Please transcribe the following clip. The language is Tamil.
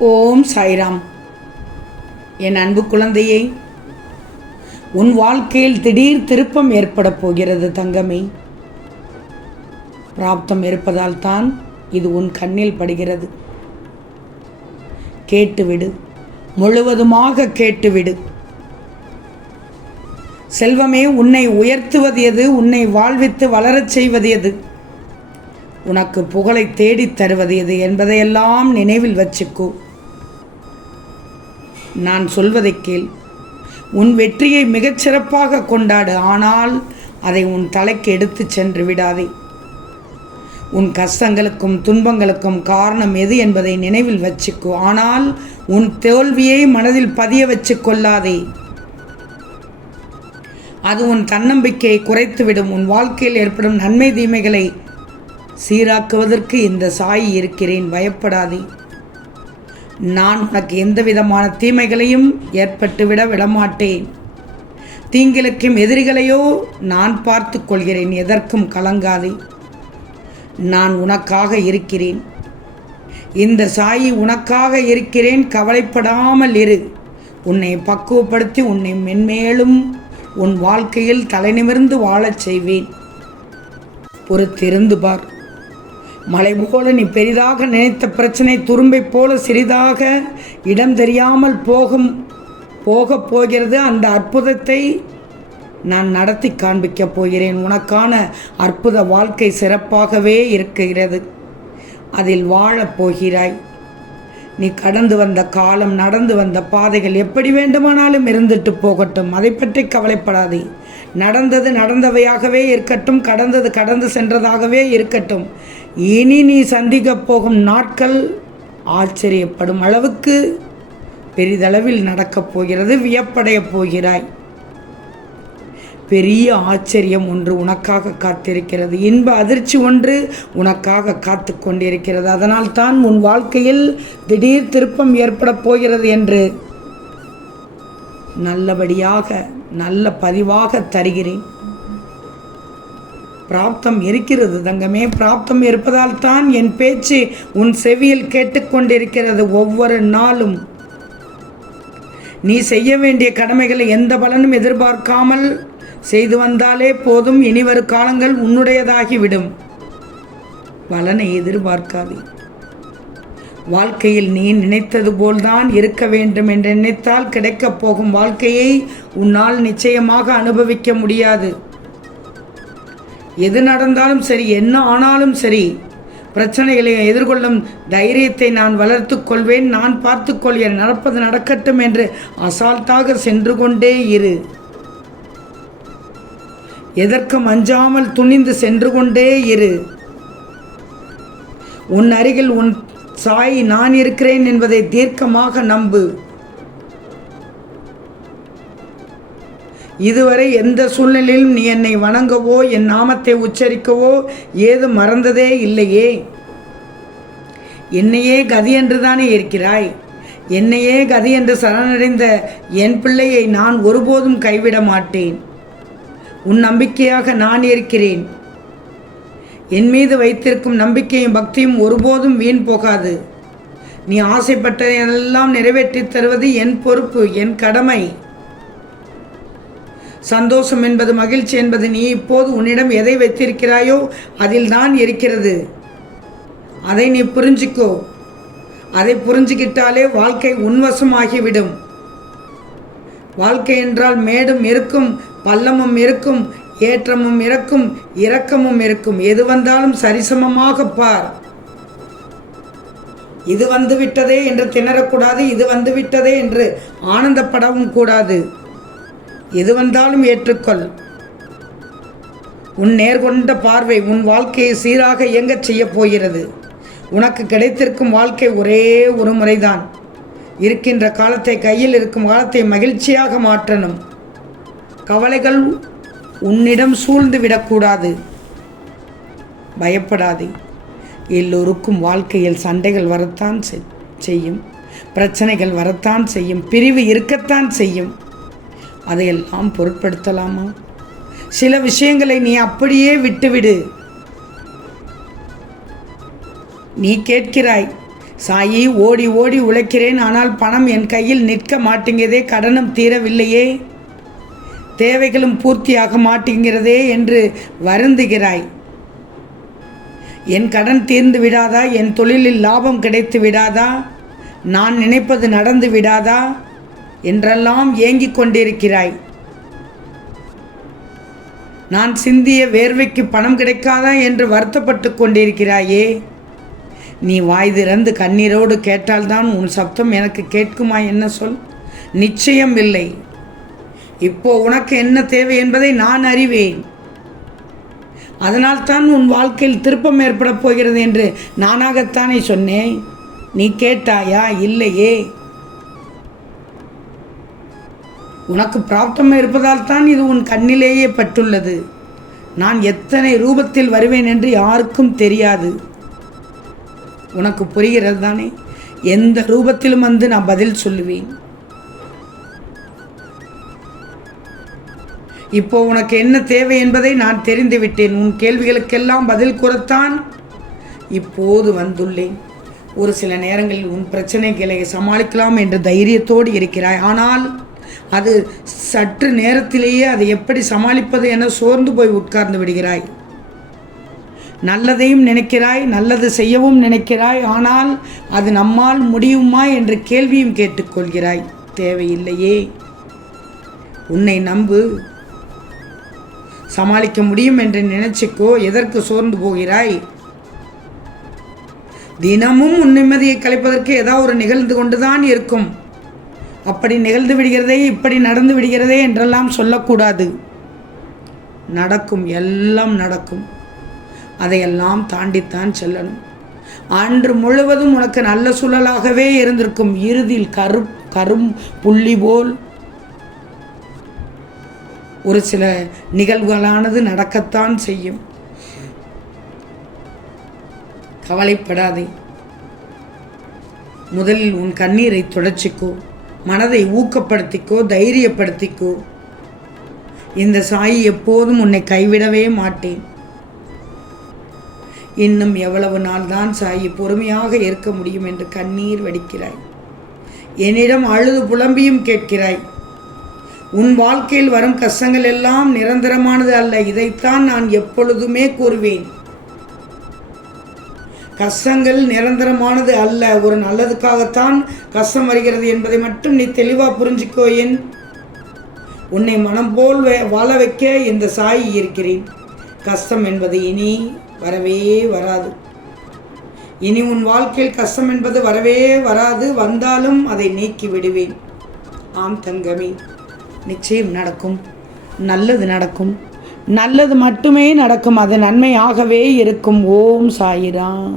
ஓம் சாய்ராம். என் அன்பு குழந்தையே உன் வாழ்க்கையில் திடீர் திருப்பம் ஏற்பட போகிறது தங்கமே. பிராப்தம் இருப்பதால் தான் இது உன் கண்ணில் படுகிறது. கேட்டுவிடு முழுவதுமாக கேட்டுவிடு. செல்வமே உன்னை உயர்த்துவது எது? உன்னை வாழ்வித்து வளரச் செய்வது எது? உனக்கு புகழை தேடித் தருவது எது என்பதையெல்லாம் நினைவில் வச்சுக்கோ. நான் சொல்வதை கேள். உன் வெற்றியை மிகச் சிறப்பாக கொண்டாடு ஆனால் அதை உன் தலைக்கு எடுத்துச் சென்று விடாதே. உன் கஷ்டங்களுக்கும் துன்பங்களுக்கும் காரணம் எது என்பதை நினைவில் வச்சுக்கோ ஆனால் உன் தோல்வியை மனதில் பதிய வச்சு கொள்ளாதே. அது உன் தன்னம்பிக்கையை குறைத்துவிடும் உன் வாழ்க்கையில் ஏற்படும் நன்மை தீமைகளை சீராக்குவதற்கு இந்த சாய் இருக்கிறேன் பயப்படாதே. நான் உனக்கு எந்த விதமான தீமைகளையும் ஏற்பட்டுவிட விடமாட்டேன். தீங்கிழக்கும் எதிரிகளையோ நான் பார்த்து கொள்கிறேன் எதற்கும் கலங்காதே. நான் உனக்காக இருக்கிறேன். இந்த சாயி உனக்காக இருக்கிறேன் கவலைப்படாமல் இரு. உன்னை பக்குவப்படுத்தி உன்னை மென்மேலும் உன் வாழ்க்கையில் தலைநிமிர்ந்து வாழச் செய்வேன். பொறுத்திருந்து பார். மலை போல நீ பெரிதாக நினைத்த பிரச்சனை துரும்பை போல சிறிதாக இடம் தெரியாமல் போகும் போகப் போகிறது. அந்த அற்புதத்தை நான் நடத்தி காண்பிக்கப் போகிறேன். உனக்கான அற்புத வாழ்க்கை சிறப்பாகவே இருக்கிறது. அதில் வாழப் போகிறாய். நீ கடந்து வந்த காலம் நடந்து வந்த பாதைகள் எப்படி வேண்டுமானாலும் இருந்துட்டு போகட்டும். அதை பற்றி கவலைப்படாதே. நடந்தது நடந்தவையாகவே இருக்கட்டும் கடந்தது கடந்து சென்றதாகவே இருக்கட்டும். இனி நீ சந்திக்கப் போகும் நாட்கள் ஆச்சரியப்படும் அளவுக்கு பெரிதளவில் நடக்கப் போகிறது வியப்படையப் போகிறாய். பெரிய ஆச்சரியம் ஒன்று உனக்காக காத்திருக்கிறது. இன்ப அதிர்ச்சி ஒன்று உனக்காக காத்து கொண்டிருக்கிறது. அதனால் தான் உன் வாழ்க்கையில் திடீர் திருப்பம் ஏற்பட போகிறது என்று நல்லபடியாக நல்ல பதிவாக தருகிறேன். பிராப்தம் இருக்கிறது தங்கமே பிராப்தம் இருப்பதால் தான் என் பேச்சு உன் செவியில் கேட்டுக்கொண்டிருக்கிறது ஒவ்வொரு நாளும் நீ செய்ய வேண்டிய கடமைகளை எந்த பலனும் எதிர்பார்க்காமல் செய்து வந்தாலே போதும் இனிவரும் காலங்கள் உன்னுடையதாகிவிடும். பலனை எதிர்பார்க்காதே. வாழ்க்கையில் நீ நினைத்தது போல்தான் இருக்க வேண்டும் என்று நினைத்தால் கிடைக்கப் போகும் வாழ்க்கையை உன்னால் நிச்சயமாக அனுபவிக்க முடியாது. எது நடந்தாலும் சரி என்ன ஆனாலும் சரி பிரச்சனைகளை எதிர்கொள்ளும் தைரியத்தை நான் வளர்த்து கொள்வேன். நான் பார்த்துக்கொள்வேன் நடப்பது நடக்கட்டும் என்று அசால்ட்டாக சென்று கொண்டே இரு. எதற்கும் அஞ்சாமல் துணிந்து சென்று கொண்டே இரு. உன் அருகில் உன் சாய் நான் இருக்கிறேன் என்பதை தீர்க்கமாக நம்பு. இதுவரை எந்த சூழ்நிலையிலும் நீ என்னை வணங்கவோ என் நாமத்தை உச்சரிக்கவோ ஏது மறந்ததே இல்லையே. என்னையே கதி என்றுதானே இருக்கிறாய் என்னையே கதி என்று சரணடைந்த என் பிள்ளையை நான் ஒருபோதும் கைவிட மாட்டேன். உன் நம்பிக்கையாக நான் இருக்கிறேன். என் மீது வைத்திருக்கும் நம்பிக்கையும் பக்தியும் ஒருபோதும் வீண் போகாது. நீ ஆசைப்பட்டதையெல்லாம் நிறைவேற்றித் தருவது என் பொறுப்பு என் கடமை. சந்தோஷம் என்பது மகிழ்ச்சி என்பது நீ இப்போது உன்னிடம் எதை வைத்திருக்கிறாயோ அதில் தான் இருக்கிறது. அதை நீ புரிஞ்சிக்கோ. அதை புரிஞ்சுக்கிட்டாலே வாழ்க்கை உன்வசமாகிவிடும். வாழ்க்கை என்றால் மேடும் இருக்கும் பள்ளமும் இருக்கும் ஏற்றமும் இருக்கும் இரக்கமும் இருக்கும். எது வந்தாலும் சரிசமமாக பார். இது வந்து விட்டதே என்று திணறக்கூடாது இது வந்து விட்டதே என்று ஆனந்தப்படவும் கூடாது. எது வந்தாலும் ஏற்றுக்கொள். உன் நேர்கொண்ட பார்வை உன் வாழ்க்கையை சீராக இயங்கச் செய்யப் போகிறது. உனக்கு கிடைத்திருக்கும் வாழ்க்கை ஒரே ஒரு முறைதான். இருக்கின்ற காலத்தை கையில் இருக்கும் காலத்தை மகிழ்ச்சியாக மாற்றணும். கவலைகள் உன்னிடம் சூழ்ந்து விடக்கூடாது. பயப்படாதே. எல்லோருக்கும் வாழ்க்கையில் சண்டைகள் வரத்தான் செ செய்யும். பிரச்சனைகள் வரத்தான் செய்யும். பிரிவு இருக்கத்தான் செய்யும். அதையெல்லாம் பொருட்படுத்தலாமா? சில விஷயங்களை நீ அப்படியே விட்டுவிடு. நீ கேட்கிறாய் சாயி ஓடி ஓடி உழைக்கிறேன் ஆனால் பணம் என் கையில் நிற்க மாட்டேங்கிறதே கடனும் தீரவில்லையே. தேவைகளும் பூர்த்தியாக மாட்டேங்கிறதே என்று வருந்துகிறாய். என் கடன் தீர்ந்து விடாதா? என் தொழிலில் லாபம் கிடைத்து விடாதா? நான் நினைப்பது நடந்து விடாதா? என்றெல்லாம் ஏங்கிக் கொண்டிருக்கிறாய். நான் சிந்திய வேர்வைக்கு பணம் கிடைக்காதா என்று வருத்தப்பட்டு கொண்டிருக்கிறாயே? நீ வாய் திறந்து கண்ணீரோடு கேட்டால்தான் உன் சப்தம் எனக்கு கேட்குமா என்ன சொல்? நிச்சயம் இல்லை. இப்போ உனக்கு என்ன தேவை என்பதை நான் அறிவேன். அதனால்தான் உன் வாழ்க்கையில் திருப்பம் ஏற்படப் போகிறது என்று நானாகத்தானே சொன்னேன். நீ கேட்டாயா? இல்லையே. உனக்கு பிராப்தம் இருப்பதால் தான் இது உன் கண்ணிலேயே பட்டுள்ளது. நான் எத்தனை ரூபத்தில் வருவேன் என்று யாருக்கும் தெரியாது. உனக்கு புரிகிறது தானே எந்த ரூபத்திலும் வந்து நான் பதில் சொல்லுவேன். இப்போ உனக்கு என்ன தேவை என்பதை நான் தெரிந்து விட்டேன் உன் கேள்விகளுக்கெல்லாம் பதில் கூறத்தான் இப்போது வந்துள்ளேன். ஒரு சில நேரங்களில் உன் பிரச்சனைகளை சமாளிக்கலாம் என்ற தைரியத்தோடு இருக்கிறாய். ஆனால் அது சற்று நேரத்திலேயே அதை எப்படி சமாளிப்பது என சோர்ந்து போய் உட்கார்ந்து விடுகிறாய். நல்லதையும் நினைக்கிறாய் நல்லது செய்யவும் நினைக்கிறாய் ஆனால் அது நம்மால் முடியுமா என்று கேள்வியும் கேட்டுக்கொள்கிறாய். தேவையில்லையே. உன்னை நம்பு. சமாளிக்க முடியும் என்று நினைச்சுக்கோ எதற்கு சோர்ந்து போகிறாய்? தினமும் உன் நிம்மதியை கலைப்பதற்கு ஏதாவது ஒரு நிகழ்ந்து கொண்டுதான் இருக்கும். அப்படி நிகழ்ந்து விடுகிறதே இப்படி நடந்து விடுகிறதே என்றெல்லாம் சொல்லக்கூடாது. நடக்கும் எல்லாம் நடக்கும். அதையெல்லாம் தாண்டித்தான் செல்லணும். அன்று முழுவதும் உனக்கு நல்ல சூழலாகவே இருந்திருக்கும் இறுதியில் கரு கரும் புள்ளி போல் ஒரு சில நிகழ்வுகளானது நடக்கத்தான் செய்யும். கவலைப்படாதே. முதலில் உன் கண்ணீரை தொடச்சிக்கோ. மனதை ஊக்கப்படுத்திக்கோ தைரியப்படுத்திக்கோ. இந்த சாயி எப்போதும் உன்னை கைவிடவே மாட்டேன். இன்னும் எவ்வளவு நாள் தான் சாயி பொறுமையாக இருக்க முடியும் என்று கண்ணீர் வடிக்கிறாய். என்னிடம் அழுது புலம்பியும் கேட்கிறாய். உன் வாழ்க்கையில் வரும் கஷ்டங்கள் எல்லாம் நிரந்தரமானது அல்ல இதைத்தான் நான் எப்பொழுதுமே கூறுவேன். கஷ்டங்கள் நிரந்தரமானது அல்ல ஒரு நல்லதுக்காகத்தான் கஷ்டம் வருகிறது என்பதை மட்டும் நீ தெளிவாக புரிஞ்சுக்கோ என். உன்னை மனம் போல் வாழ வைக்க இந்த சாயி இருக்கிறேன். கஷ்டம் என்பது இனி வரவே வராது. இனி உன் வாழ்க்கையில் கஷ்டம் என்பது வரவே வராது. வந்தாலும் அதை நீக்கி விடுவேன். ஆம் தங்கமே நிச்சயம் நடக்கும். நல்லது நடக்கும். நல்லது மட்டுமே நடக்கும். அது நன்மையாகவே இருக்கும். ஓம் சாயிராம்.